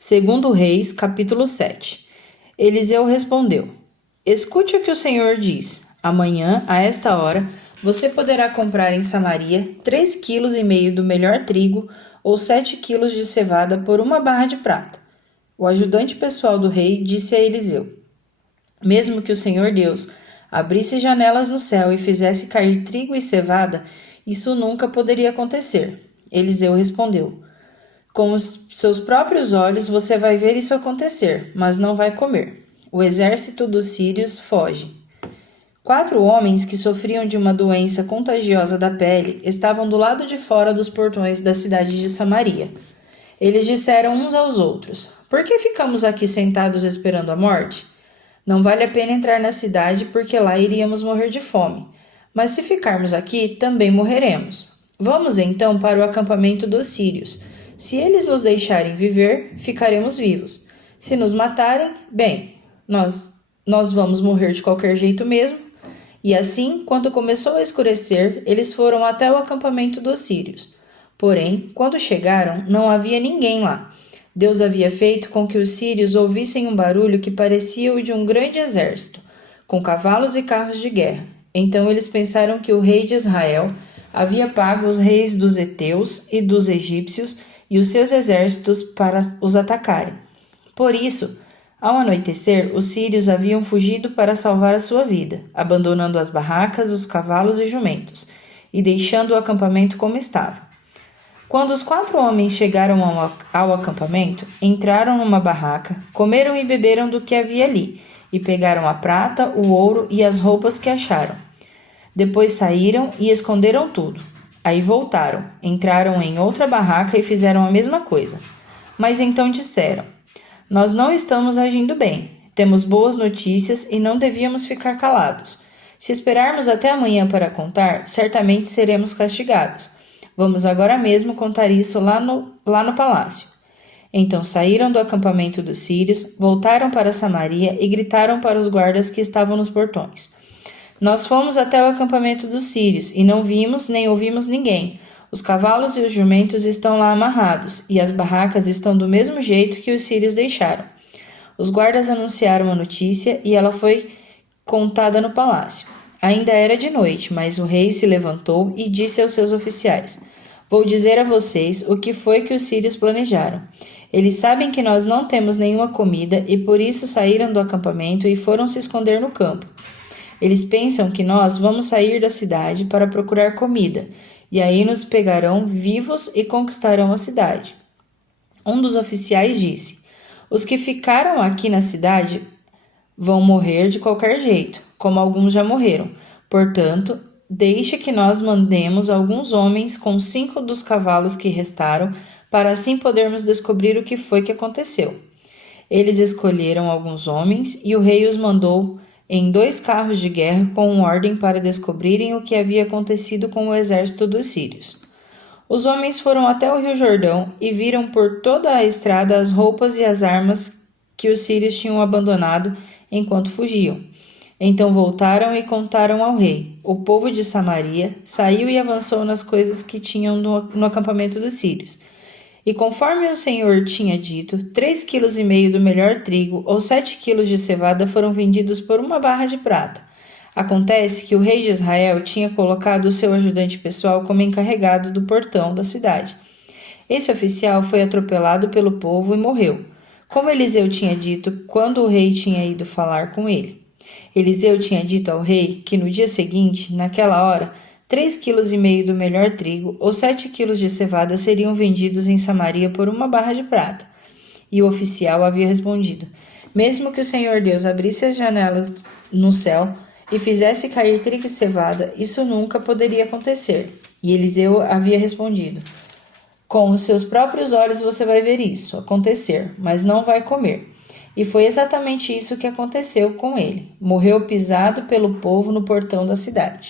Segundo Reis, capítulo 7. Eliseu respondeu: Escute o que o Senhor diz. Amanhã, a esta hora, você poderá comprar em Samaria 3,5 kg do melhor trigo ou 7 quilos de cevada por uma barra de prata. O ajudante pessoal do rei disse a Eliseu: Mesmo que o Senhor Deus abrisse janelas no céu e fizesse cair trigo e cevada, isso nunca poderia acontecer. Eliseu respondeu: Com os seus próprios olhos você vai ver isso acontecer, mas não vai comer. O exército dos sírios foge. 4 homens que sofriam de uma doença contagiosa da pele estavam do lado de fora dos portões da cidade de Samaria. Eles disseram uns aos outros: Por que ficamos aqui sentados esperando a morte? Não vale a pena entrar na cidade porque lá iríamos morrer de fome. Mas se ficarmos aqui, também morreremos. Vamos então para o acampamento dos sírios. Se eles nos deixarem viver, ficaremos vivos. Se nos matarem, bem, nós vamos morrer de qualquer jeito mesmo. E assim, quando começou a escurecer, eles foram até o acampamento dos sírios. Porém, quando chegaram, não havia ninguém lá. Deus havia feito com que os sírios ouvissem um barulho que parecia o de um grande exército, com cavalos e carros de guerra. Então eles pensaram que o rei de Israel havia pago os reis dos heteus e dos egípcios e os seus exércitos para os atacarem. Por isso, ao anoitecer, os sírios haviam fugido para salvar a sua vida, abandonando as barracas, os cavalos e jumentos, e deixando o acampamento como estava. Quando os 4 homens chegaram ao acampamento, entraram numa barraca, comeram e beberam do que havia ali, e pegaram a prata, o ouro e as roupas que acharam. Depois saíram e esconderam tudo. Aí voltaram, entraram em outra barraca e fizeram a mesma coisa. Mas então disseram: Nós não estamos agindo bem. Temos boas notícias e não devíamos ficar calados. Se esperarmos até amanhã para contar, certamente seremos castigados. Vamos agora mesmo contar isso lá no palácio. Então saíram do acampamento dos sírios, voltaram para Samaria e gritaram para os guardas que estavam nos portões: Nós fomos até o acampamento dos sírios e não vimos nem ouvimos ninguém. Os cavalos e os jumentos estão lá amarrados e as barracas estão do mesmo jeito que os sírios deixaram. Os guardas anunciaram a notícia e ela foi contada no palácio. Ainda era de noite, mas o rei se levantou e disse aos seus oficiais: Vou dizer a vocês o que foi que os sírios planejaram. Eles sabem que nós não temos nenhuma comida e por isso saíram do acampamento e foram se esconder no campo. Eles pensam que nós vamos sair da cidade para procurar comida, e aí nos pegarão vivos e conquistarão a cidade. Um dos oficiais disse: Os que ficaram aqui na cidade vão morrer de qualquer jeito, como alguns já morreram. Portanto, deixe que nós mandemos alguns homens com 5 dos cavalos que restaram, para assim podermos descobrir o que foi que aconteceu. Eles escolheram alguns homens e o rei os mandou em 2 carros de guerra com ordem para descobrirem o que havia acontecido com o exército dos sírios. Os homens foram até o rio Jordão e viram por toda a estrada as roupas e as armas que os sírios tinham abandonado enquanto fugiam. Então voltaram e contaram ao rei. O povo de Samaria saiu e avançou nas coisas que tinham no acampamento dos sírios. E conforme o Senhor tinha dito, 3,5 kg do melhor trigo ou 7 quilos de cevada foram vendidos por uma barra de prata. Acontece que o rei de Israel tinha colocado o seu ajudante pessoal como encarregado do portão da cidade. Esse oficial foi atropelado pelo povo e morreu, como Eliseu tinha dito quando o rei tinha ido falar com ele. Eliseu tinha dito ao rei que no dia seguinte, naquela hora, 3,5 kg do melhor trigo ou 7 quilos de cevada seriam vendidos em Samaria por uma barra de prata. E o oficial havia respondido: Mesmo que o Senhor Deus abrisse as janelas no céu e fizesse cair trigo e cevada, isso nunca poderia acontecer. E Eliseu havia respondido: Com os seus próprios olhos você vai ver isso acontecer, mas não vai comer. E foi exatamente isso que aconteceu com ele. Morreu pisado pelo povo no portão da cidade.